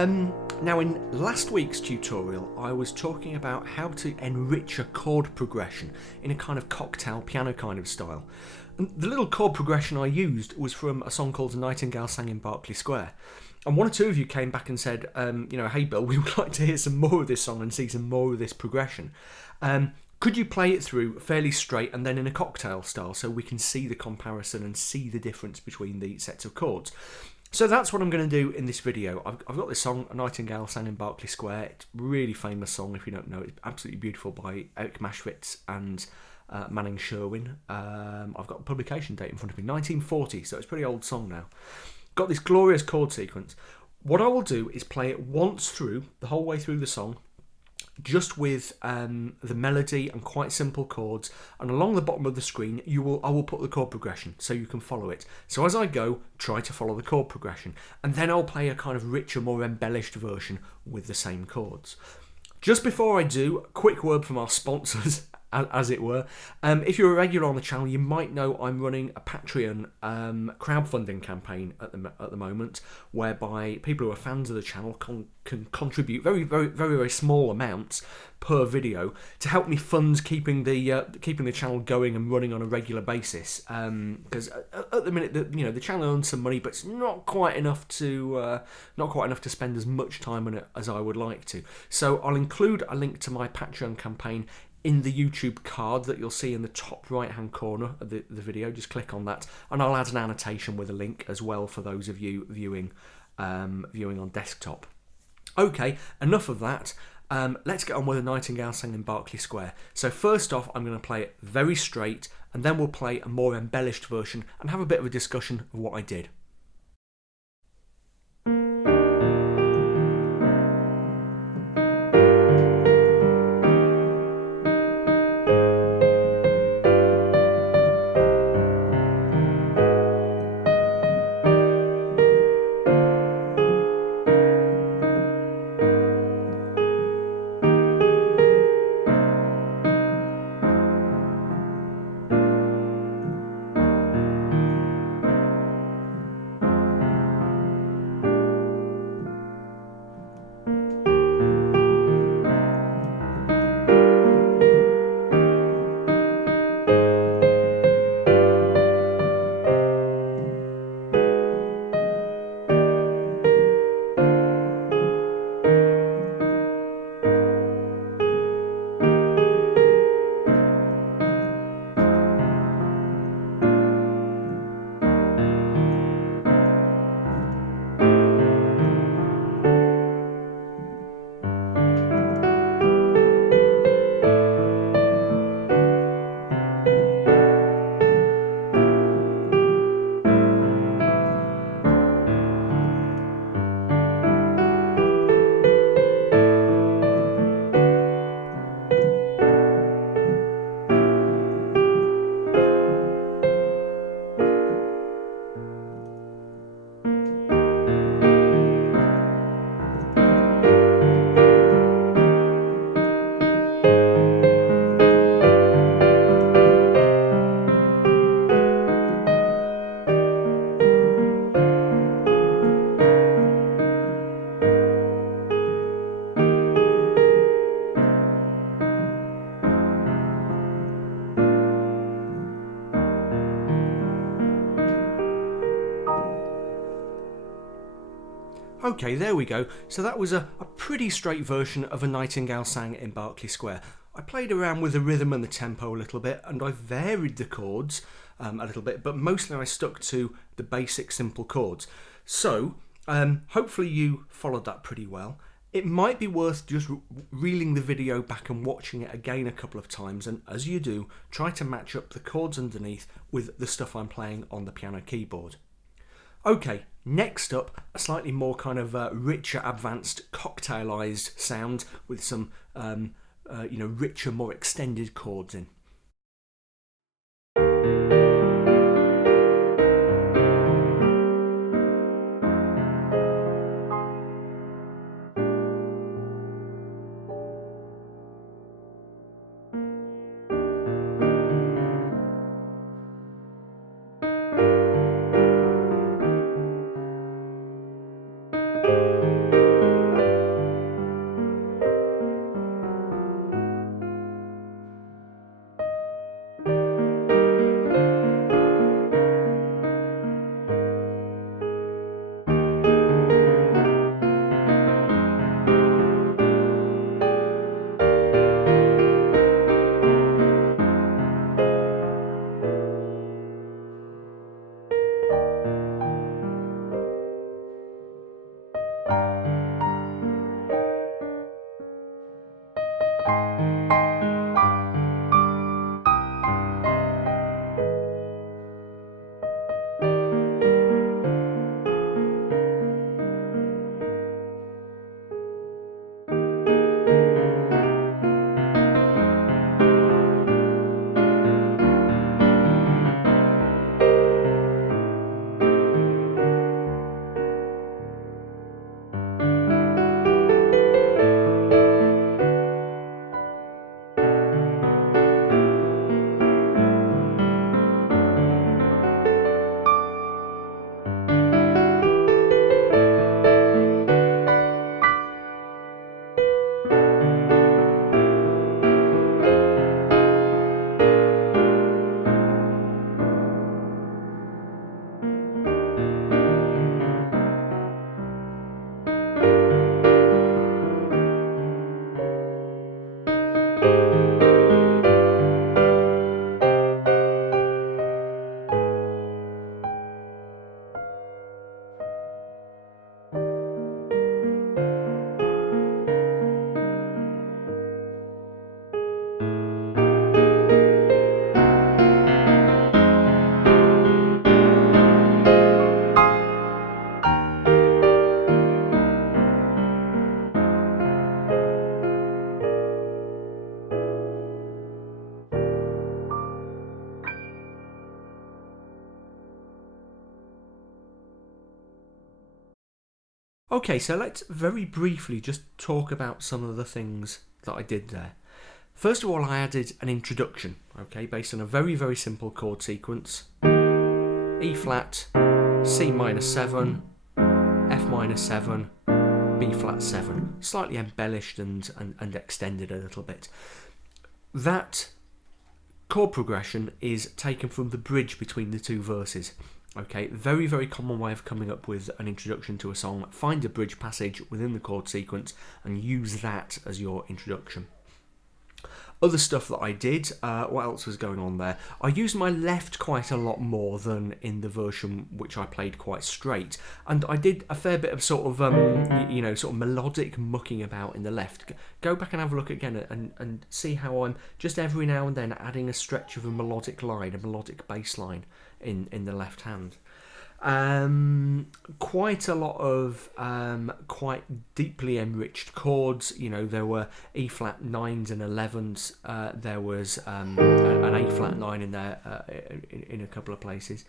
Now in last week's tutorial I was talking about how to enrich a chord progression in a kind of cocktail piano kind of style. And the little chord progression I used was from a song called A Nightingale Sang in Berkeley Square. And one or two of you came back and said, hey Bill, we would like to hear some more of this song and see some more of this progression. Could you play it through fairly straight and then in a cocktail style so we can see the comparison and see the difference between the sets of chords? So that's what I'm going to do in this video. I've got this song, A Nightingale Sang in Berkeley Square. It's a really famous song if you don't know. It's absolutely beautiful by Eric Maschwitz and Manning Sherwin. I've got a publication date in front of me, 1940, so it's a pretty old song now. Got this glorious chord sequence. What I will do is play it once through, the whole way through the song, just with the melody and quite simple chords, and along the bottom of the screen I will put the chord progression so you can follow it. So as I go, try to follow the chord progression, and then I'll play a kind of richer, more embellished version with the same chords. Just before I do, a quick word from our sponsors, as it were. If you're a regular on the channel, you might know I'm running a Patreon crowdfunding campaign at the moment, whereby people who are fans of the channel can contribute very small amounts per video to help me fund keeping the channel going and running on a regular basis. Because at the minute, the channel earns some money, but it's not quite enough to spend as much time on it as I would like to. So I'll include a link to my Patreon campaign in the YouTube card that you'll see in the top right hand corner of the video. Just click on that and I'll add an annotation with a link as well for those of you viewing on desktop. Okay, enough of that. Let's get on with A Nightingale Sang in Berkeley Square. So first off, I'm going to play it very straight, and then we'll play a more embellished version and have a bit of a discussion of what I did. Okay, there we go. So that was a pretty straight version of A Nightingale Sang in Berkeley Square. I played around with the rhythm and the tempo a little bit, and I varied the chords a little bit, but mostly I stuck to the basic simple chords. So hopefully you followed that pretty well. It might be worth just reeling the video back and watching it again a couple of times, and as you do, try to match up the chords underneath with the stuff I'm playing on the piano keyboard. Okay, next up, a slightly more kind of richer, advanced, cocktailized sound with some, richer, more extended chords in. Okay, so let's very briefly just talk about some of the things that I did there. First of all, I added an introduction, okay, based on a very, very simple chord sequence. E flat, C-7, F-7, B-flat-7, slightly embellished and extended a little bit. That chord progression is taken from the bridge between the two verses. Okay, very, very common way of coming up with an introduction to a song. Find a bridge passage within the chord sequence and use that as your introduction. Other stuff that I did, what else was going on there? I used my left quite a lot more than in the version which I played quite straight, and I did a fair bit of sort of, sort of melodic mucking about in the left. Go back and have a look again and see how I'm just every now and then adding a stretch of a melodic line, a melodic bass line in the left hand. Quite a lot of quite deeply enriched chords. You know, there were E flat 9s and 11s. There was an A flat 9 in there in a couple of places.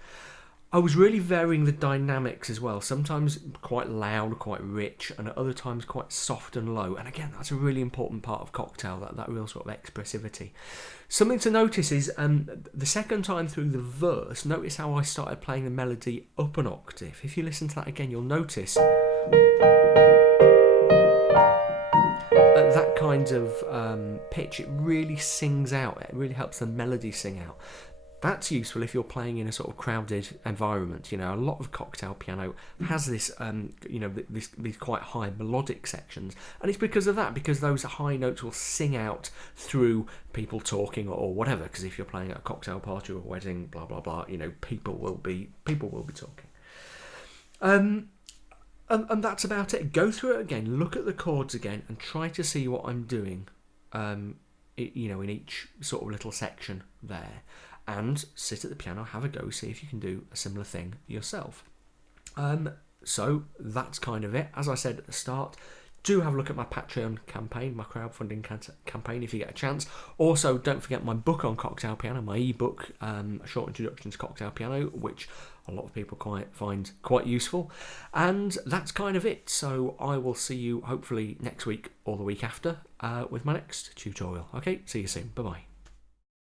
I was really varying the dynamics as well. Sometimes quite loud, quite rich, and at other times quite soft and low. And again, that's a really important part of Cocktail, that real sort of expressivity. Something to notice is the second time through the verse, notice how I started playing the melody up an octave. If you listen to that again, you'll notice at that kind of pitch, it really sings out. It really helps the melody sing out. That's useful if you're playing in a sort of crowded environment. You know, a lot of cocktail piano has this, these quite high melodic sections, and it's because of that, because those high notes will sing out through people talking or whatever. Because if you're playing at a cocktail party or a wedding, blah blah blah, you know, people will be talking. And that's about it. Go through it again, look at the chords again, and try to see what I'm doing. In each sort of little section there. And sit at the piano, have a go, see if you can do a similar thing yourself. So that's kind of it. As I said at the start, do have a look at my Patreon campaign, my crowdfunding campaign if you get a chance. Also, don't forget my book on cocktail piano, my ebook, A Short Introduction to Cocktail Piano, which a lot of people find quite useful. And that's kind of it. So I will see you hopefully next week or the week after with my next tutorial. Okay, see you soon. Bye-bye.